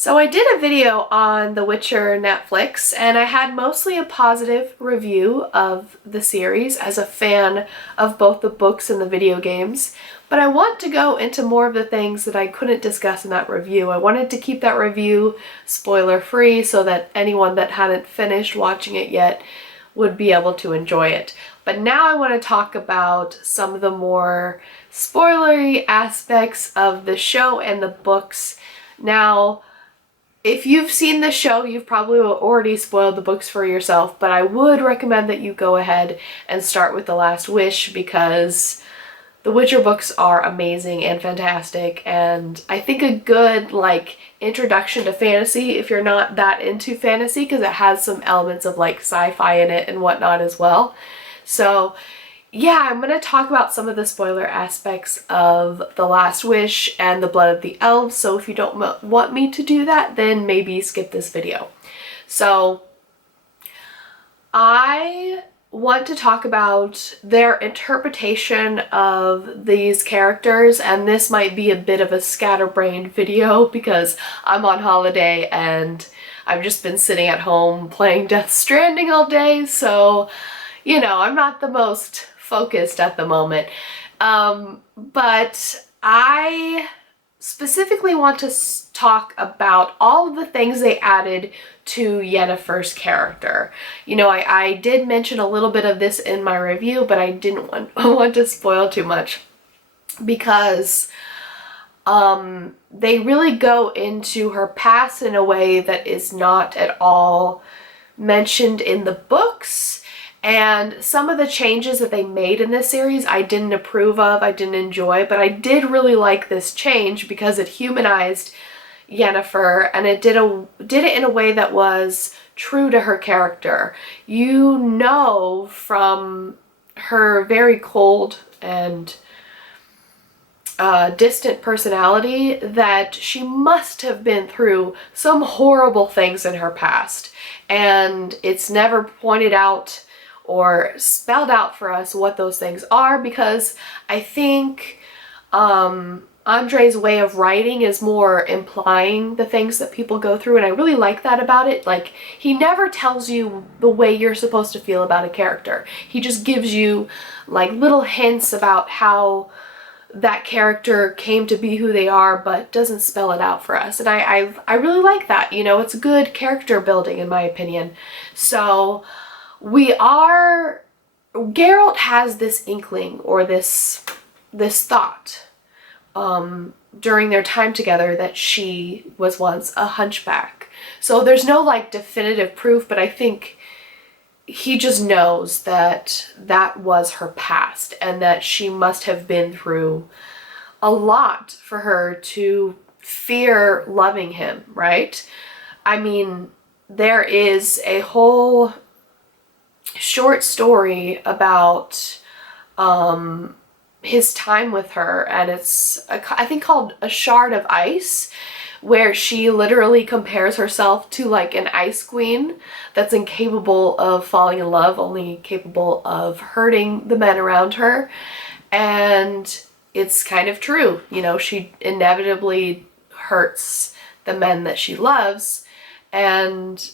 So I did a video on The Witcher Netflix, and I had mostly a positive review of the series as a fan of both the books and the video games. But I want to go into more of the things that I couldn't discuss in that review. I wanted to keep that review spoiler-free so that anyone that hadn't finished watching it yet would be able to enjoy it. But now I want to talk about some of the more spoilery aspects of the show and the books. Now, if you've seen the show, you've probably already spoiled the books for yourself, but I would recommend that you go ahead and start with The Last Wish because the Witcher books are amazing and fantastic, and I think a good, introduction to fantasy if you're not that into fantasy, because it has some elements of, sci-fi in it and whatnot as well. So yeah, I'm going to talk about some of the spoiler aspects of The Last Wish and The Blood of the Elves, so if you don't want me to do that, then maybe skip this video. So I want to talk about their interpretation of these characters, and this might be a bit of a scatterbrained video because I'm on holiday and I've just been sitting at home playing Death Stranding all day, so I'm not the most focused at the moment. But I specifically want to talk about all of the things they added to Yennefer's character. I did mention a little bit of this in my review, but I didn't want to spoil too much because they really go into her past in a way that is not at all mentioned in the books. And some of the changes that they made in this series I didn't approve of, I didn't enjoy, but I did really like this change because it humanized Yennefer and it did it in a way that was true to her character. You know from her very cold and distant personality that she must have been through some horrible things in her past, and it's never pointed out or spelled out for us what those things are, because I think Andre's way of writing is more implying the things that people go through, and I really like that about it. He never tells you the way you're supposed to feel about a character. He just gives you little hints about how that character came to be who they are, but doesn't spell it out for us. And I really like that. It's good character building in my opinion. So Geralt has this inkling or this thought during their time together that she was once a hunchback. So there's no definitive proof, but I think he just knows that that was her past and that she must have been through a lot for her to fear loving him, right? I mean, there is a whole short story about his time with her, and it's I think called A Shard of Ice, where she literally compares herself to an ice queen that's incapable of falling in love, only capable of hurting the men around her. And it's kind of true, she inevitably hurts the men that she loves, and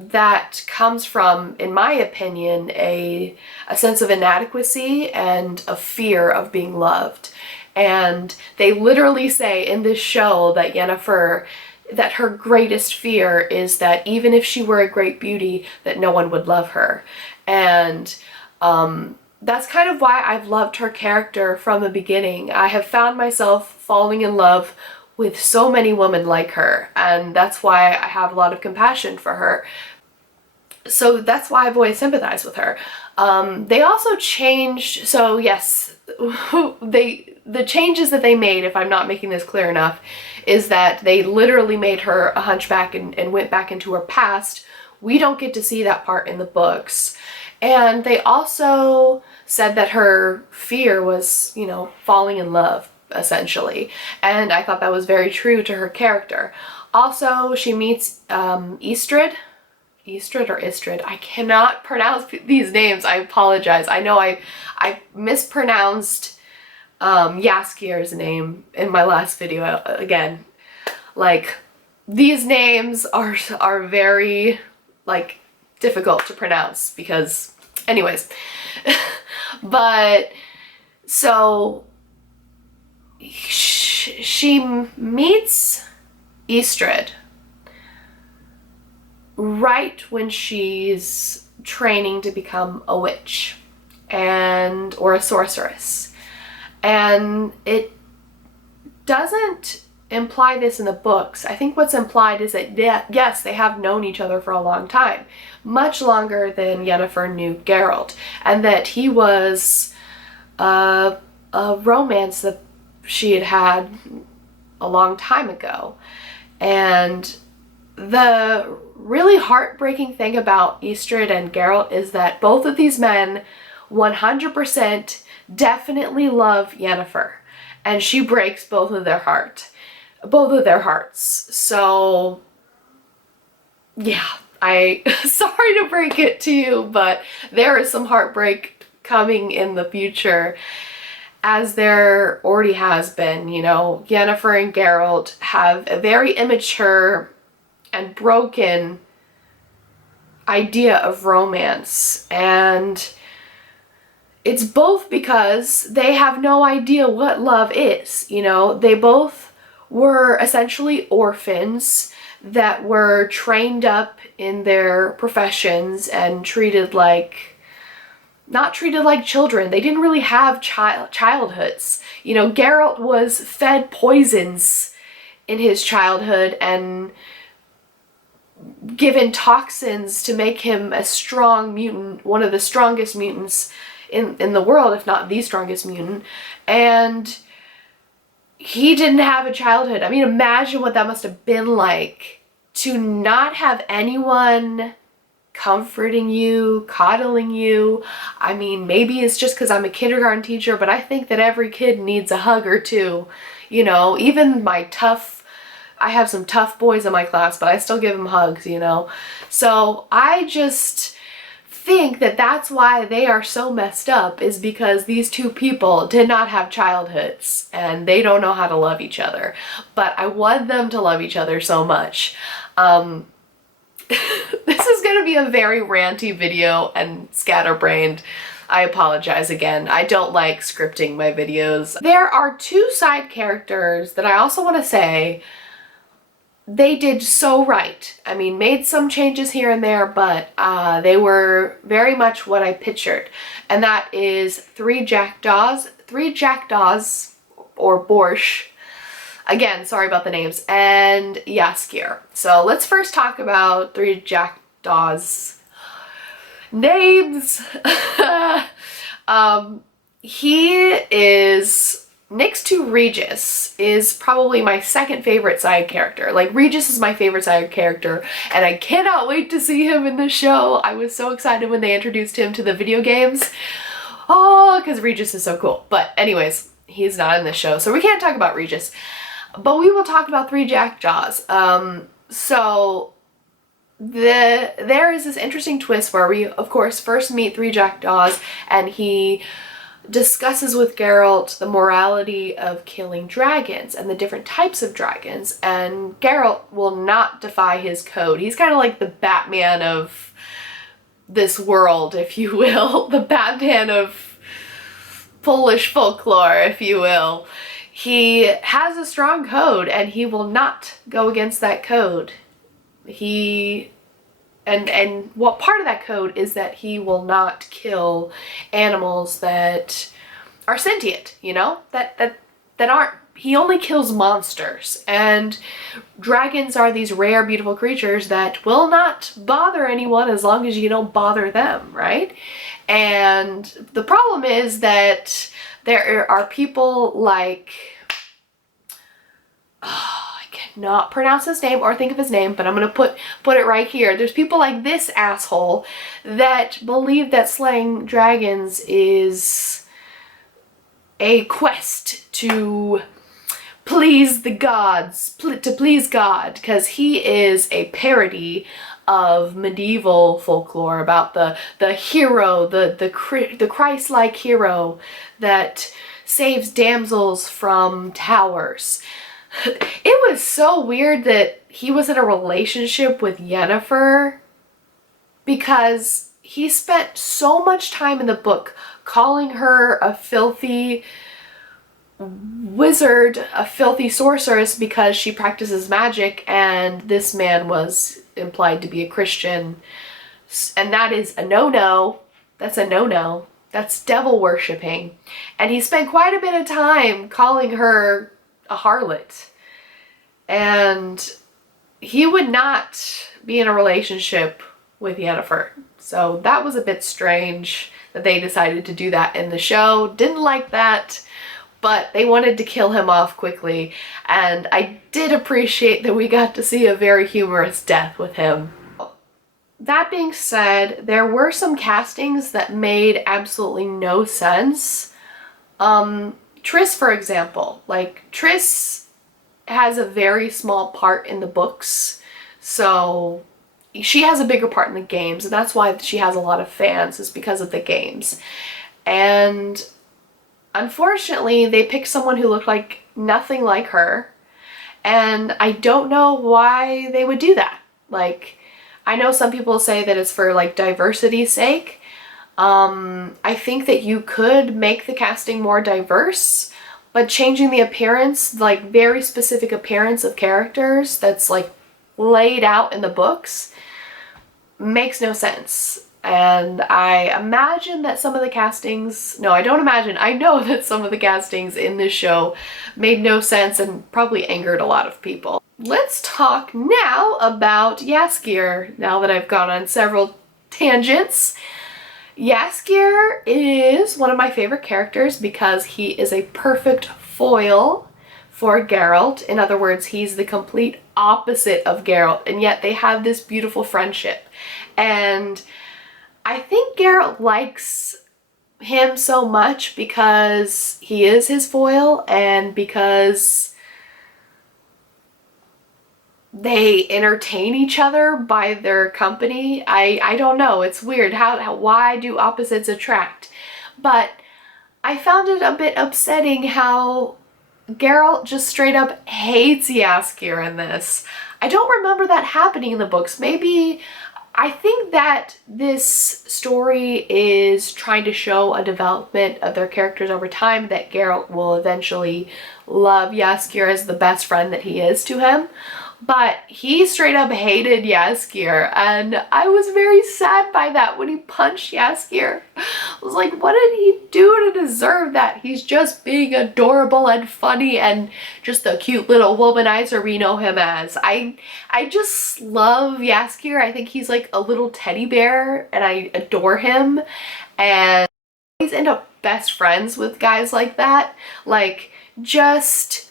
that comes from, in my opinion, a sense of inadequacy and a fear of being loved. And they literally say in this show that Yennefer, that her greatest fear is that even if she were a great beauty, that no one would love her. And that's kind of why I've loved her character from the beginning. I have found myself falling in love with so many women like her, and that's why I have a lot of compassion for her. So that's why I've always sympathized with her. They also changed, so yes, the changes that they made, if I'm not making this clear enough, is that they literally made her a hunchback and went back into her past. We don't get to see that part in the books. And they also said that her fear was, falling in love, essentially. And I thought that was very true to her character. Also, she meets Istrid or Istrid. I cannot pronounce these names. I apologize. I know I mispronounced Jaskier's name in my last video again. these names are very, like, difficult to pronounce because, anyways. But, so, she meets Eastred right when she's training to become a witch or a sorceress. And it doesn't imply this in the books. I think what's implied is that, yes, they have known each other for a long time, much longer than Yennefer knew Geralt, and that he was a romance that she had had a long time ago. And the really heartbreaking thing about Eastred and Geralt is that both of these men 100% definitely love Yennefer, and she breaks both of their hearts. So yeah, sorry to break it to you, but there is some heartbreak coming in the future, as there already has been. You know, Yennefer and Geralt have a very immature and broken idea of romance, and it's both because they have no idea what love is. You know, they both were essentially orphans that were trained up in their professions and not treated like children. They didn't really have childhoods. You know, Geralt was fed poisons in his childhood and given toxins to make him a strong mutant, one of the strongest mutants in the world, if not the strongest mutant. And he didn't have a childhood. I mean, imagine what that must have been like to not have anyone comforting you, coddling you. I mean, maybe it's just because I'm a kindergarten teacher, but I think that every kid needs a hug or two. You know, even I have some tough boys in my class, but I still give them hugs, you know. So I just think that that's why they are so messed up, is because these two people did not have childhoods and they don't know how to love each other. But I want them to love each other so much. This is going to be a very ranty video and scatterbrained. I apologize again. I don't like scripting my videos. There are two side characters that I also want to say they did so right. I mean, made some changes here and there, but they were very much what I pictured. And that is three jackdaws or Borscht. Again, sorry about the names, and Jaskier. So let's first talk about three jackdaws. Names! He is, next to Regis, is probably my second favorite side character. Like, Regis is my favorite side character, and I cannot wait to see him in the show. I was so excited when they introduced him to the video games. Oh, because Regis is so cool. But anyways, he's not in this show, so we can't talk about Regis. But we will talk about three jackdaws. So there is this interesting twist where we, of course, first meet three jackdaws, and he discusses with Geralt the morality of killing dragons and the different types of dragons, and Geralt will not defy his code. He's kind of like the Batman of this world, if you will. The Batman of Polish folklore, if you will. He has a strong code, and he will not go against that code. And what part of that code is that he will not kill animals that are sentient, you know? That aren't, he only kills monsters. And dragons are these rare, beautiful creatures that will not bother anyone as long as you don't bother them, right? And the problem is that there are people like, I cannot pronounce his name or think of his name, but I'm gonna put it right here. There's people like this asshole that believe that slaying dragons is a quest to please the gods, to please God, because he is a parody of medieval folklore about the hero, the Christ-like hero that saves damsels from towers. It was so weird that he was in a relationship with Yennefer because he spent so much time in the book calling her a filthy wizard, a filthy sorceress because she practices magic, and this man was implied to be a Christian. And that is a no-no. That's a no-no. That's devil worshipping. And he spent quite a bit of time calling her a harlot. And he would not be in a relationship with Yennefer. So that was a bit strange that they decided to do that in the show. Didn't like that, but they wanted to kill him off quickly. And I did appreciate that we got to see a very humorous death with him. That being said, there were some castings that made absolutely no sense. Triss, for example. Like, Triss has a very small part in the books, so she has a bigger part in the games, and that's why she has a lot of fans, is because of the games. And unfortunately, they picked someone who looked like nothing like her, and I don't know why they would do that. Like, I know some people say that it's for like diversity's sake. I think that you could make the casting more diverse, but changing the appearance, like very specific appearance of characters that's like laid out in the books, makes no sense. And I imagine that some of the castings, no, I don't imagine, I know that some of the castings in this show made no sense and probably angered a lot of people. Let's talk now about Jaskier, now that I've gone on several tangents. Jaskier is one of my favorite characters because he is a perfect foil for Geralt. In other words, he's the complete opposite of Geralt, and yet they have this beautiful friendship. And I think Geralt likes him so much because he is his foil and because they entertain each other by their company. I don't know, it's weird. Why do opposites attract? But I found it a bit upsetting how Geralt just straight up hates Jaskier in this. I don't remember that happening in the books. Maybe, I think that this story is trying to show a development of their characters over time, that Geralt will eventually love Jaskier as the best friend that he is to him. But he straight up hated Jaskier, and I was very sad by that when he punched Jaskier. I was like, what did he do to deserve that? He's just being adorable and funny and just the cute little womanizer we know him as. I just love Jaskier. I think he's like a little teddy bear, and I adore him. And I always end up best friends with guys like that. Like, just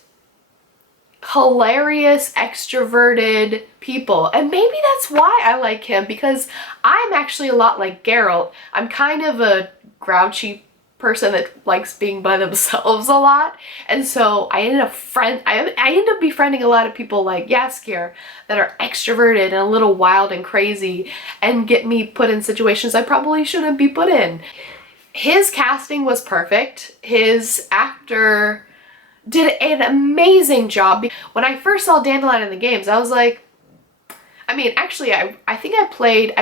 hilarious, extroverted people. And maybe that's why I like him, because I'm actually a lot like Geralt. I'm kind of a grouchy person that likes being by themselves a lot, and so I end up befriending a lot of people like Jaskier that are extroverted and a little wild and crazy and get me put in situations I probably shouldn't be put in. His casting was perfect. His actor did an amazing job. When I first saw Dandelion in the games, I was like, I mean, actually, I think I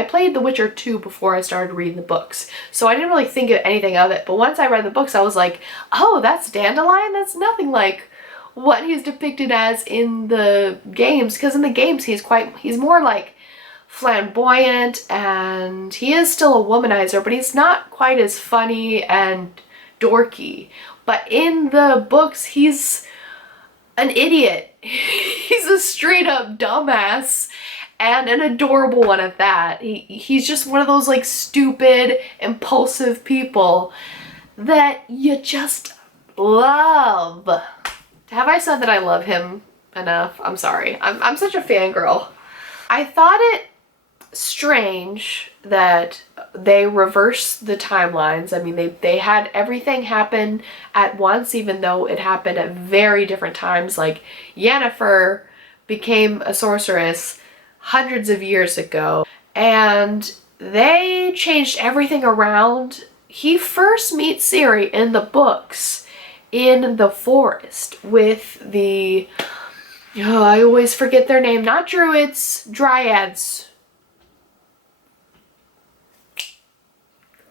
played The Witcher 2 before I started reading the books, so I didn't really think of anything of it. But once I read the books, I was like, oh, that's Dandelion? That's nothing like what he's depicted as in the games, because in the games he's more like flamboyant, and he is still a womanizer, but he's not quite as funny and dorky. But in the books, he's an idiot. He's a straight up dumbass, and an adorable one at that. He's just one of those like stupid, impulsive people that you just love. Have I said that I love him enough? I'm sorry. I'm such a fangirl. I thought it strange that they reversed the timelines. I mean, they had everything happen at once, even though it happened at very different times. Like, Yennefer became a sorceress hundreds of years ago, and they changed everything around. He first meets Ciri in the books in the forest with the Oh, I always forget their name. Not druids, dryads.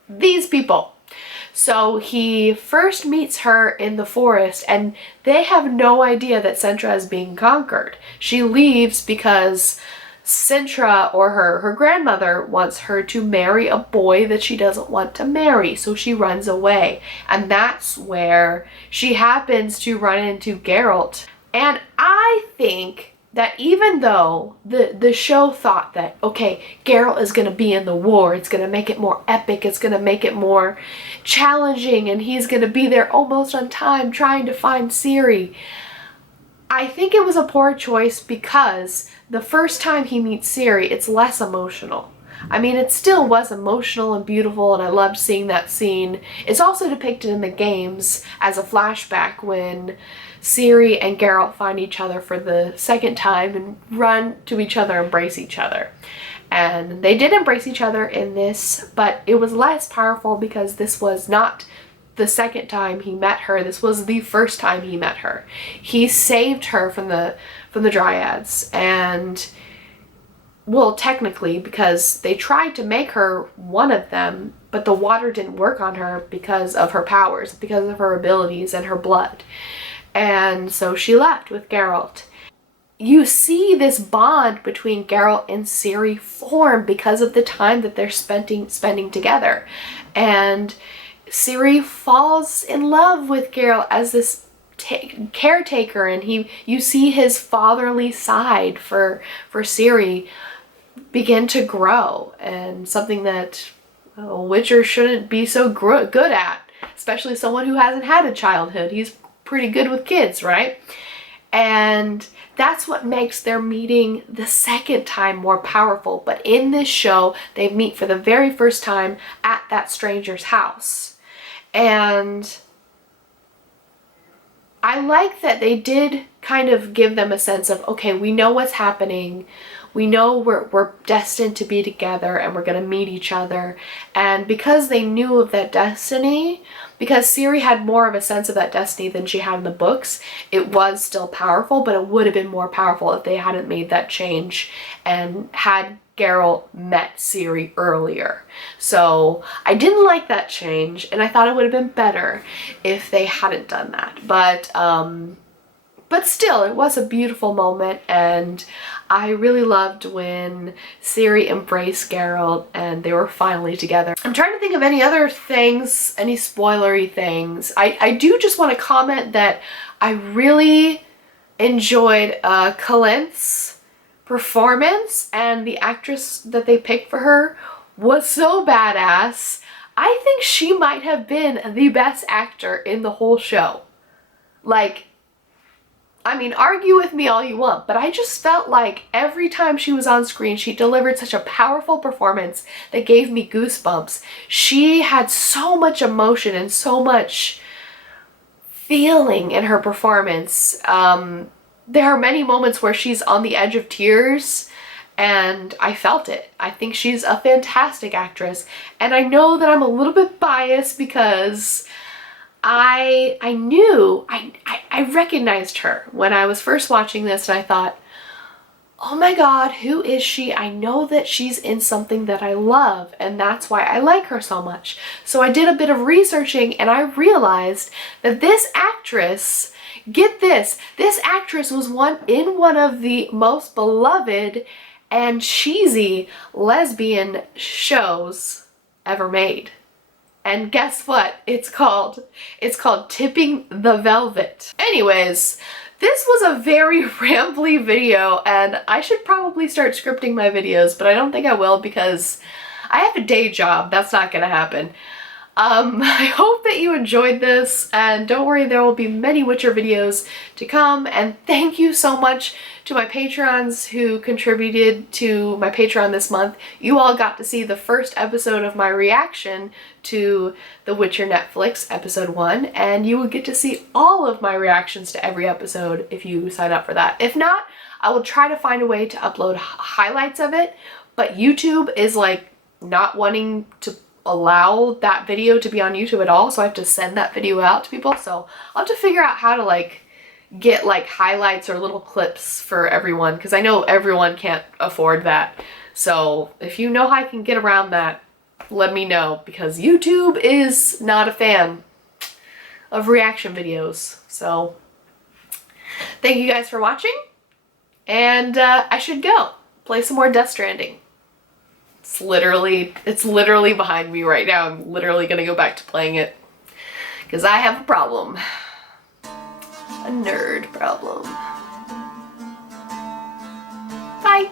These people. So he first meets her in the forest, and they have no idea that Sintra is being conquered. She leaves because Sintra, or her grandmother, wants her to marry a boy that she doesn't want to marry, so she runs away. And that's where she happens to run into Geralt. And I think that even though the show thought that, okay, Geralt is going to be in the war, it's going to make it more epic, it's going to make it more challenging, and he's going to be there almost on time trying to find Ciri, I think it was a poor choice because the first time he meets Ciri, it's less emotional. I mean, it still was emotional and beautiful, and I loved seeing that scene. It's also depicted in the games as a flashback when Ciri and Geralt find each other for the second time and run to each other, embrace each other. And they did embrace each other in this, but it was less powerful because this was not the second time he met her. This was the first time he met her. He saved her from the dryads, and well, technically, because they tried to make her one of them, but the water didn't work on her because of her powers, because of her abilities and her blood. And so she left with Geralt. You see this bond between Geralt and Ciri form because of the time that they're spending together. And Ciri falls in love with Geralt as this caretaker, and you see his fatherly side for Ciri begin to grow, and something that a Witcher shouldn't be so good at, especially someone who hasn't had a childhood. He's pretty good with kids, right? And that's what makes their meeting the second time more powerful. But in this show, they meet for the very first time at that stranger's house. And I like that they did kind of give them a sense of, okay, we know what's happening. We know we're destined to be together, and we're going to meet each other. And because they knew of that destiny, because Ciri had more of a sense of that destiny than she had in the books, it was still powerful, but it would have been more powerful if they hadn't made that change and had Geralt met Ciri earlier. So I didn't like that change, and I thought it would have been better if they hadn't done that. But still, it was a beautiful moment, and I really loved when Ciri embraced Geralt and they were finally together. I'm trying to think of any other things, any spoilery things. I do just want to comment that I really enjoyed Kathleen's performance, and the actress that they picked for her was so badass. I think she might have been the best actor in the whole show. Like, I mean, argue with me all you want, but I just felt like every time she was on screen, she delivered such a powerful performance that gave me goosebumps. She had so much emotion and so much feeling in her performance. There are many moments where she's on the edge of tears, and I felt it. I think she's a fantastic actress, and I know that I'm a little bit biased because I recognized her when I was first watching this, and I thought, oh my god, who is she? I know that she's in something that I love, and that's why I like her so much. So I did a bit of researching, and I realized that this actress, get this actress was in one of the most beloved and cheesy lesbian shows ever made. And guess what? It's called Tipping the Velvet. Anyways, this was a very rambly video, and I should probably start scripting my videos, but I don't think I will because I have a day job. That's not gonna happen. I hope that you enjoyed this, and don't worry, there will be many Witcher videos to come, and thank you so much to my Patrons who contributed to my Patreon this month. You all got to see the first episode of my reaction to The Witcher Netflix episode 1, and you will get to see all of my reactions to every episode if you sign up for that. If not, I will try to find a way to upload highlights of it, but YouTube is like not wanting to allow that video to be on YouTube at all, so I have to send that video out to people. So I'll have to figure out how to like get like highlights or little clips for everyone, because I know everyone can't afford that. So if you know how I can get around that, let me know, because YouTube is not a fan of reaction videos. So thank you guys for watching, and I should go play some more Death Stranding. It's literally behind me right now. I'm literally gonna go back to playing it because I have a problem. A nerd problem. Bye.